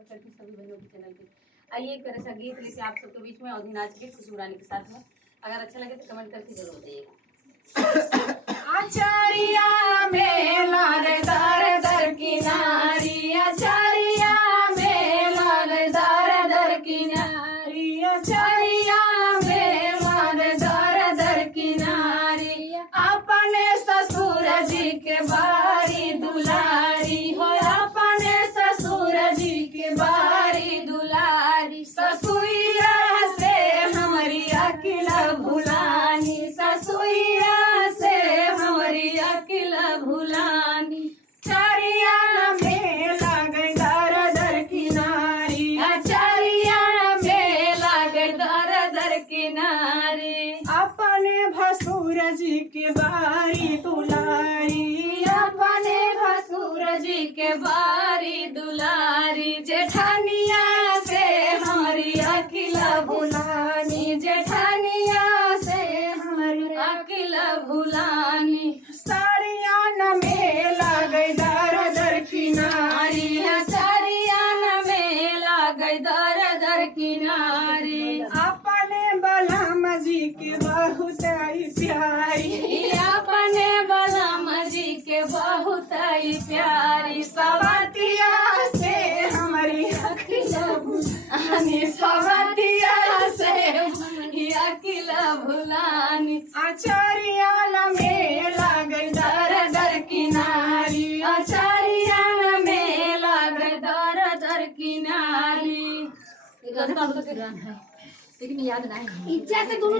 स्वागत करती हूँ सभी बहनों के चैनल पे। आइए एक तरह सा गीत लेके आप सबके बीच में अवधि नाच के खुशबू रानी के साथ में। अगर अच्छा लगे तो कमेंट करके जरूर बताइएगा। आचारिया मेला रे दर दर किनारी, आचारिया मेला रे दर दर किनारी, आचारिया मेला रे दर दर किनारी। अपने ससुर जी के बारी दुलारी हो, अपने ससुर जी के बारी दुलारी। ससुइया से हमारी अकिल भुलानी, ससुइया से हमारी अकिल भुलानी। चारिया मेला गई दर दर किनारी, आचारिया मेला गई दर दर किनारी। अपने भसुर जी के बारी दुलारी, अपने भसुर जी के बारी दुलारी। जेठानिया से हमारी अकिल भुलानी, जेठानिया से हमारी अकिल भुलानी। साड़िया न मेला गई दर दर किनारी, साड़िया न मेला गई दर दर किनारी। अपने बलम जी के बहुत ही प्यारी, अपने बलम जी के बहुत ही प्यारी। सवतिया से हमारी अकिल भुलानी, सवतिया से हमारी अकिल भुलानी। आचारिया न मेला गई दर दर किनारी, आचारिया न मेला गई दर दर किनारी। लेकिन याद नहीं। इच्छा से दोनों